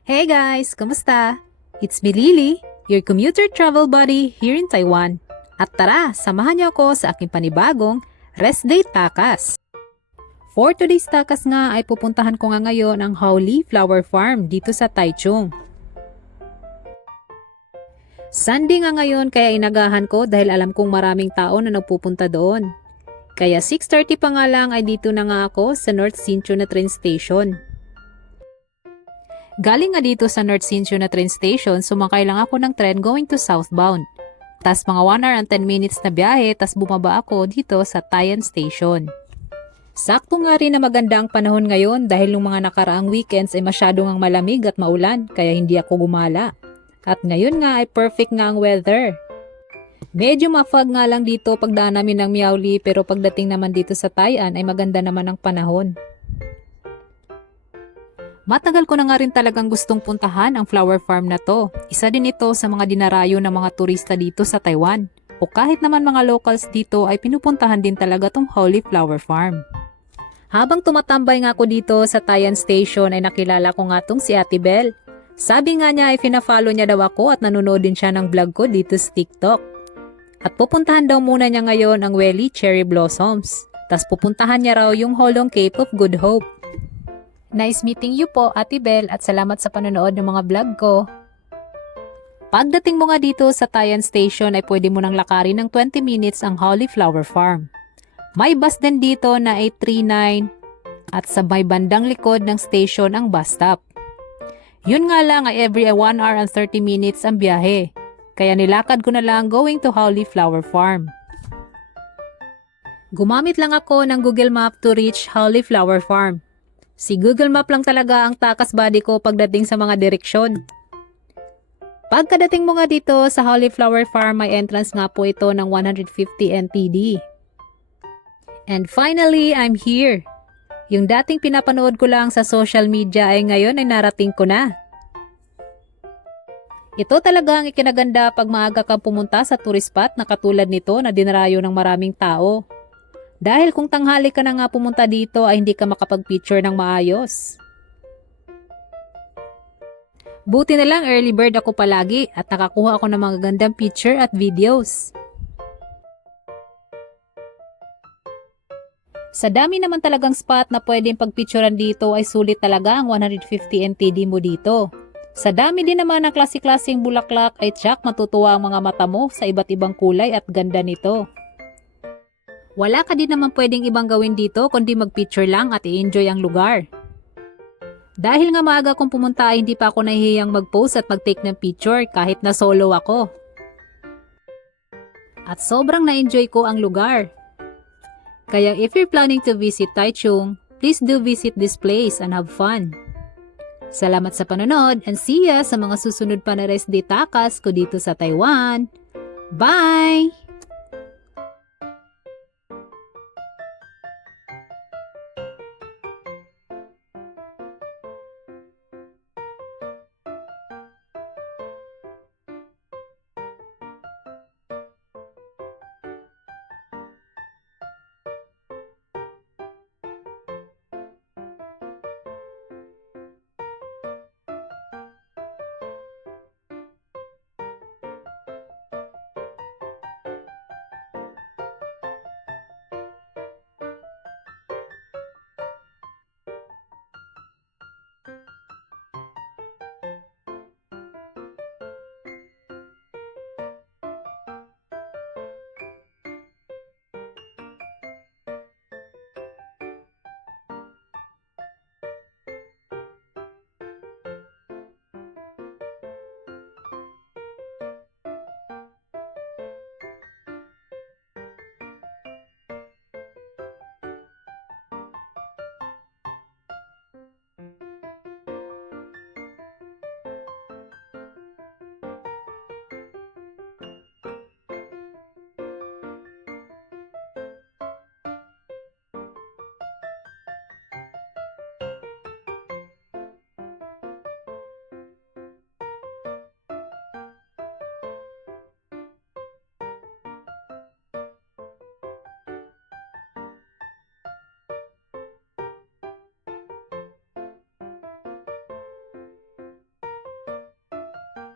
Hey guys! Kamusta? It's me Lily, your commuter travel buddy here in Taiwan. At tara, samahan niyo ako sa aking panibagong Rest Day Takas. For today's takas nga ay pupuntahan ko nga ngayon ang Howli Flower Farm dito sa Taichung. Sunday nga ngayon kaya inagahan ko dahil alam kong maraming tao na nagpupunta doon. Kaya 6:30 pa nga lang ay dito na nga ako sa North Sinchu na train station. Galing nga dito sa North Sinchu na train station, sumakay lang ako ng tren going to southbound. Tas mga 1 hour and 10 minutes na biyahe, tas bumaba ako dito sa Tayan Station. Sakto nga rin na maganda ang panahon ngayon dahil nung mga nakaraang weekends ay masyadong ang malamig at maulan kaya hindi ako gumala. At ngayon nga ay perfect nga ang weather. Medyo mafog nga lang dito pagdaan namin ng Miauli pero pagdating naman dito sa Tayan ay maganda naman ang panahon. Matagal ko na nga rin talagang gustong puntahan ang flower farm na to. Isa din ito sa mga dinarayo ng mga turista dito sa Taiwan. O kahit naman mga locals dito ay pinupuntahan din talaga tong Howli Flower Farm. Habang tumatambay nga ako dito sa Tayan Station ay nakilala ko nga tong si Ate Belle. Sabi nga niya ay fina-follow niya daw ako at nanonood din siya ng vlog ko dito sa TikTok. At pupuntahan daw muna niya ngayon ang Welly Cherry Blossoms. Tas pupuntahan niya raw yung Holong Cape of Good Hope. Nice meeting you po, Ate Belle, at salamat sa panonood ng mga vlog ko. Pagdating mo nga dito sa Tayan Station ay pwede mo nang lakarin ng 20 minutes ang Howli Flower Farm. May bus din dito na 839 at sa may bandang likod ng station ang bus stop. Yun nga lang ay every 1 hour and 30 minutes ang biyahe. Kaya nilakad ko na lang going to Howli Flower Farm. Gumamit lang ako ng Google Map to reach Howli Flower Farm. Si Google Map lang talaga ang takas buddy ko pagdating sa mga direksyon. Pagkadating mo nga dito sa Howli Flower Farm, may entrance nga po ito ng 150 NTD. And finally, I'm here. Yung dating pinapanood ko lang sa social media ay ngayon ay narating ko na. Ito talaga ang ikinaganda pag maaga kang pumunta sa tourist spot na katulad nito na dinarayo ng maraming tao. Dahil kung tanghali ka na nga pumunta dito ay hindi ka makapag-picture ng maayos. Buti na lang early bird ako palagi at nakakuha ako ng mga gandang picture at videos. Sa dami naman talagang spot na pwedeng pagpicturean dito ay sulit talaga ang 150 NTD mo dito. Sa dami din naman ng klase-klaseng bulaklak ay tsak matutuwa ang mga mata mo sa iba't ibang kulay at ganda nito. Wala ka din naman pwedeng ibang gawin dito kundi mag-picture lang at i-enjoy ang lugar. Dahil nga maaga kong pumunta ay hindi pa ako nahihiyang mag-post at mag-take ng picture kahit na solo ako. At sobrang na-enjoy ko ang lugar. Kaya if you're planning to visit Taichung, please do visit this place and have fun. Salamat sa panonood and see ya sa mga susunod pa na Rest Day Takas ko dito sa Taiwan. Bye!